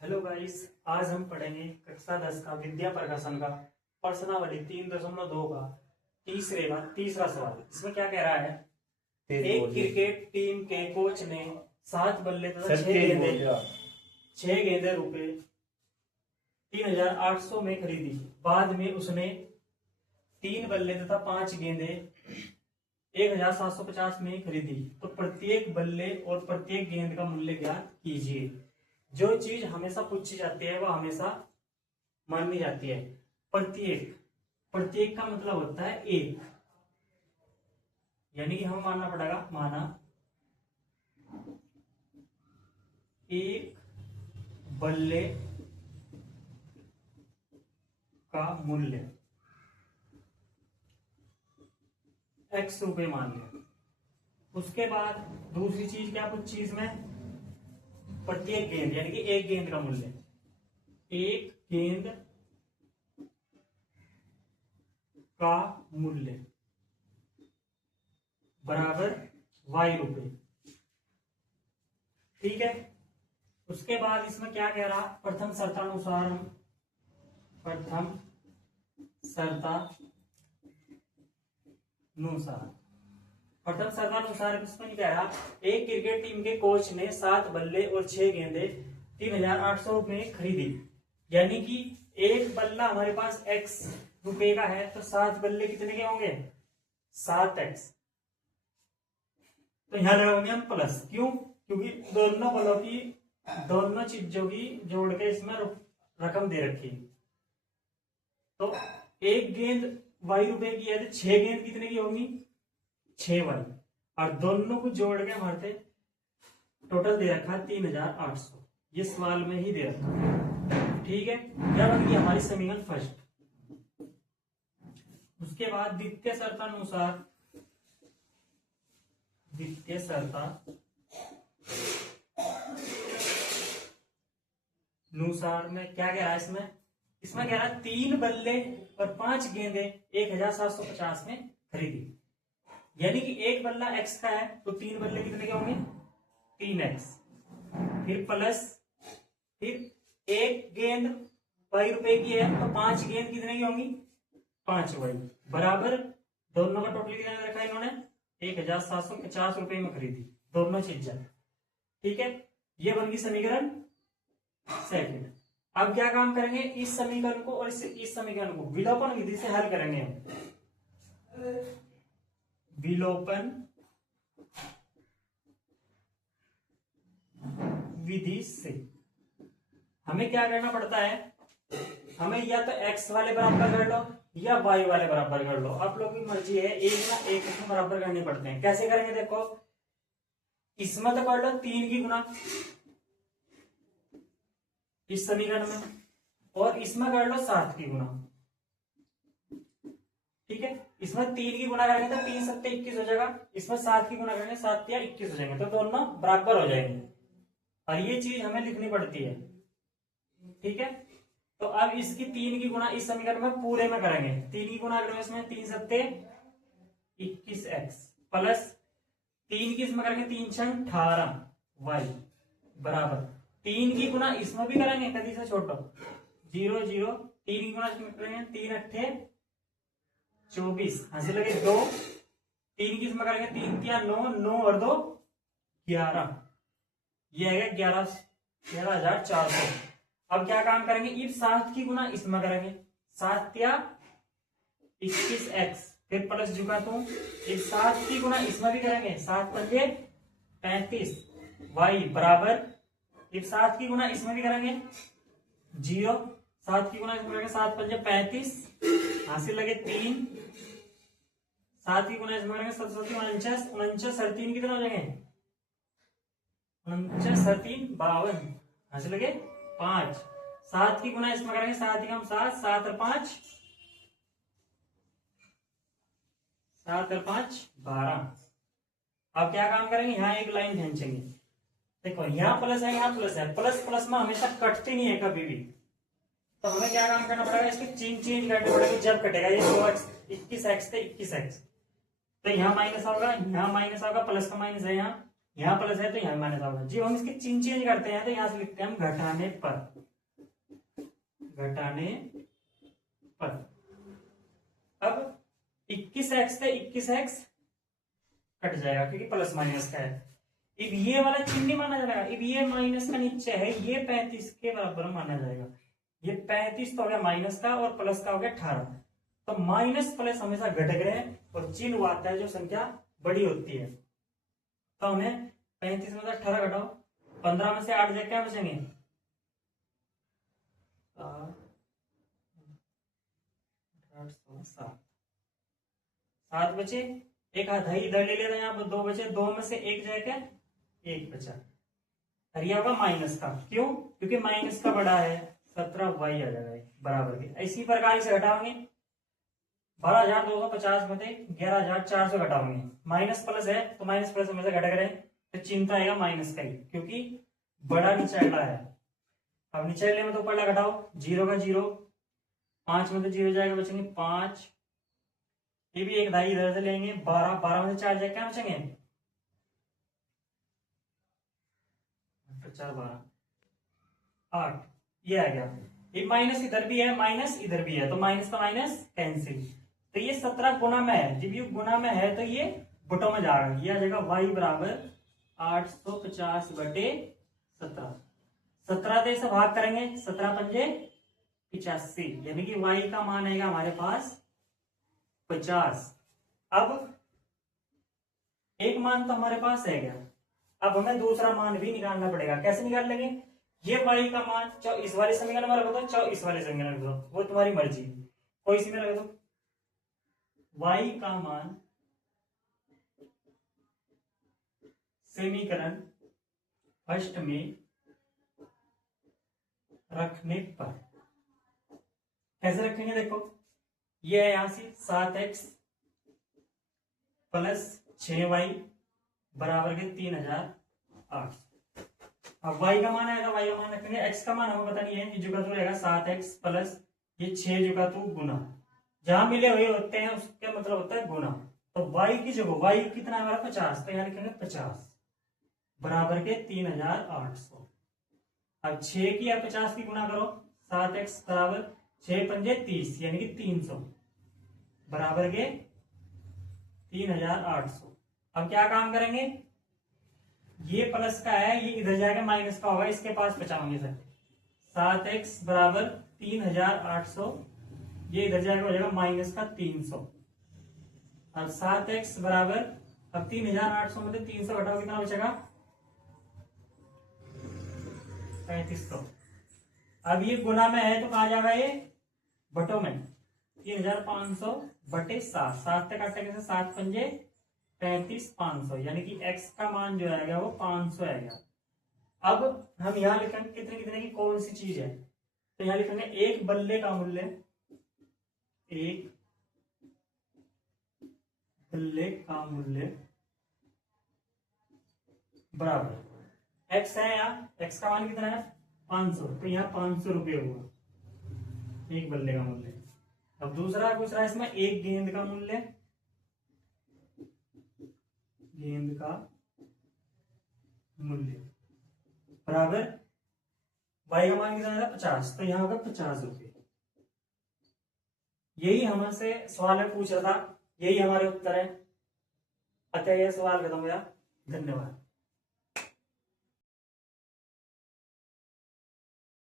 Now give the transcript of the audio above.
Hello guys, आज हम पढ़ेंगे कक्षा 10 का विद्या प्रकाशन का प्रश्नावली 3.2 का तीसरा सवाल। इसमें क्या कह रहा है? एक क्रिकेट टीम के कोच ने 7 बल्ले तथा 6 गेंदे रुपए 3,800 में खरीदी। बाद में उसने 3 बल्ले तथा 5 गेंदे 1,750 में खरीदी। तो प्रत्येक बल्ले और प्रत्येक गेंद का मूल्य ज्ञात कीजिए। जो चीज हमेशा पूछी जाती है वह हमेशा मानी जाती है। प्रत्येक प्रत्येक का मतलब होता है एक, यानी कि हमें मानना पड़ेगा माना एक बल्ले का मूल्य x रुपए मान लिया। उसके बाद दूसरी चीज क्या पूछी इसमें? प्रत्येक गेंद यानी कि एक गेंद का मूल्य, एक गेंद का मूल्य बराबर y रुपए। ठीक है। उसके बाद इसमें क्या कह रहा? प्रथम शर्तानुसार इसमें क्या रहा? एक क्रिकेट टीम के कोच ने 7 बल्ले और 6 गेंदे 3,800 में खरीदी। यानी कि एक बल्ला हमारे पास x रुपए का है, तो 7 बल्ले कितने के होंगे? 7x। तो यहां लगाएंगे हम प्लस। क्यों? क्योंकि दोनों चीजों की जोड़ के इसमें रकम दे रखी। तो एक गेंद y रुपए की है, तो 6 गेंद कितने की होंगी? 6y। और दोनों को जोड़ के हमारे टोटल दे रखा 3,800। ये सवाल में ही दे रखा। ठीक है, यह बन गई हमारी समीकरण फर्स्ट। उसके बाद द्वितीय शर्तानुसार में क्या कह रहा है? इसमें कह रहा है 3 बल्ले और 5 गेंदे 1,750 में खरीदी। यानी कि एक बल्ला x का है, तो 3 बल्ले कितने के होंगे? 3x। फिर प्लस, फिर एक गेंद y रुपए की है, तो 5 गेंद कितने की होंगी? 5y बराबर दोनों का टोटल कितना रखा इन्होंने? 1,750 रुपए में खरीदी दोनों चीजें। ठीक है, ये बन गई समीकरण सेकंड। अब क्या काम करेंगे? इस समीकरण को और इस समीकरण को विलोपन विधि से हल करेंगे हम। विलोपन विधि से हमें क्या करना पड़ता है? हमें या तो x वाले बराबर कर लो या y वाले बराबर कर लो, आप लोग की मर्जी है। एक ना एक इसमें बराबर करने पड़ते हैं। कैसे करेंगे? देखो, इसमें तो कर लो 3 की गुना इस समीकरण में, और इसमें कर लो 7 की गुना। ठीक है, इसमें 3 की गुना करेंगे तो 3 7 21 हो जाएगा। इसमें 7 की गुना करेंगे 7 या 21 हो जाएंगे, तो दोनों बराबर हो जाएंगे। और ये चीज हमें लिखनी पड़ती है। ठीक है, तो अब इसकी 3 की गुना इस समीकरण में पूरे में करेंगे। 3 की गुना करेंगे इसमें 3 7 21x प्लस 3 की इसमें करेंगे 3 6 18y बराबर 3 की गुना इसमें भी करेंगे, कभी से छोड़ो 0 0। 3 की गुना इसमें करेंगे 3 8 24 हंसी लगे 2। 3 की इसमें करेंगे 3 3 9 9 और 2 11। ये है 11,400। अब क्या काम करेंगे? इस 7 की गुना इसमें करेंगे 7 या 21x, फिर प्लस जुगा तो इस 7 की गुना इसमें भी करेंगे 7 पंजे 35 y बराबर इस 7 की गुना इसमें भी करेंगे 0। 7 की गुना इसमें करेंगे 7 पंजे 35 हासिल लगे 3। 7 की गुना इसमें करेंगे 7 7 49 3 कितने हो जाएंगे? 49 3 52 हासिल लगे 5। 7 की गुना इसमें करेंगे 7 कम 7 7 और 5 12। अब क्या काम करेंगे? यहाँ एक लाइन खींचेंगे। देखो, यहाँ प्लस है यहाँ प्लस है, प्लस प्लस में हमेशा कटते नहीं है कभी भी। तो हमें क्या काम करना पड़ेगा? इसके चेंज करने पड़ेगा जब कटेगा। ये 21x थे 21x, तो यहाँ माइनस होगा, यहाँ माइनस होगा, प्लस का माइनस है यहाँ यहाँ प्लस है तो यहाँ माइनस होगा। जब हम इसके चिन्ह चेंज करते हैं तो यहाँ से लिखते हैं हम घटाने पर, घटाने पर। अब 21x से 21x कट जाएगा क्योंकि प्लस माइनस का है। अब ये वाला चिन्ह नहीं माना जाएगा, अब ये माइनस का नीचे है, ये 35 के बराबर माना जाएगा। ये 35 तो हो गया माइनस का और प्लस का हो गया 18। तो माइनस प्लस हमेशा घट गए और चिन्ह वो आता है जो संख्या बड़ी होती है। तो हमें 35 में से 18 घटाओ, 15 में से 8 जाए क्या बचेंगे? 7 बचे। एक आधा इधर ले लेना, यहाँ पर 2 बचे, 2 में से 1 जाए क्या? 1 बचा। और यह होगा माइनस का, क्यों? क्योंकि माइनस का बड़ा है, 17y आ जाएगा बराबर के। इसी प्रकार से घटाओगे 12,250 में से 11,400 घटाओगे, माइनस प्लस है तो माइनस प्लस हमेशा घटा करें तो चिंता आएगा माइनस का ही, क्योंकि बड़ा निचला है। अब निचले में तो ऊपर घटाओ, 0 का 0, 5 में तो 0 जाएगा, बचेंगे 5। ये भी एक ढाई इधर से लेंगे, 12, 12 में से 4 जाएगा क्या बचेंगे? 4, 12, 8। ये आ गया। ये माइनस इधर भी है, माइनस इधर भी है, तो माइनस का माइनस कैंसिल। तो ये 17 गुना में है, जब ये गुना में है तो ये बटों में जाएगा। ये आ जाएगा y बराबर 850 बटे 17। 17 से भाग करेंगे, 17 पंजे 85, यानी कि y का मान आएगा हमारे पास 50। अब एक मान तो हमारे पास है गया, अब हमें दूसरा मान भी निकालना पड़ेगा। कैसे निकाल लेंगे? ये y का मान इस वाले समीकरण में रख दो, इस वाले समीकरण में रख दो, वो तुम्हारी मर्जी, कोई सी में रख दो। y का मान समीकरण फर्स्ट में रखने पर कैसे रखेंगे? देखो, ये है यहां से 7x प्लस 6y बराबर के 3008। अब y का मान आएगा, y का मान रखेंगे, x का मान हमें पता नहीं है, जो का तो रहेगा 7x प्लस ये 6 जो का तो गुना, जहां मिले हुए होते हैं उसका मतलब होता है गुना। तो y की जगह y कितना हमारा 50, तो यहाँ लिखेंगे 50 बराबर के 3800। अब 6 की या 50 की गुना करो, 7x बराबर 6 पंजे 30, यानी कि 300 बराबर के 3800। अब क्या काम करेंगे? ये प्लस का है, ये इधर जाएगा माइनस का होगा, इसके पास बचाओगे सर। 7x बराबर 3800, ये इधर जाएगा, हो जाएगा माइनस का 300। अब 7x बराबर, अब 3800 में 300 घटाओ कितना बचेगा? 3500। अब ये गुना में है तो कहा जाएगा ये बटों में, 3500 बटे 7, 7 तक काटेंगे से 7 पंजे 35,500, यानी कि x का मान जो आएगा वो 500 आएगा। अब हम यहाँ लिखेंगे कितने कितने की कौन सी चीज है, तो यहाँ लिखेंगे एक बल्ले का मूल्य, एक बल्ले का मूल्य बराबर x है, यहाँ x का मान कितना है 500, तो यहाँ 500 रुपये हुआ एक बल्ले का मूल्य। अब दूसरा पूछ रहा है इसमें एक गेंद का मूल्य, गेंद का मूल्य बराबर y का मान कितना है 50, तो यहाँ होगा 50 रुपये। यही हमसे सवाल में पूछ रहा था, यही हमारे उत्तर है। अतः यह सवाल खत्म हुआ। धन्यवाद।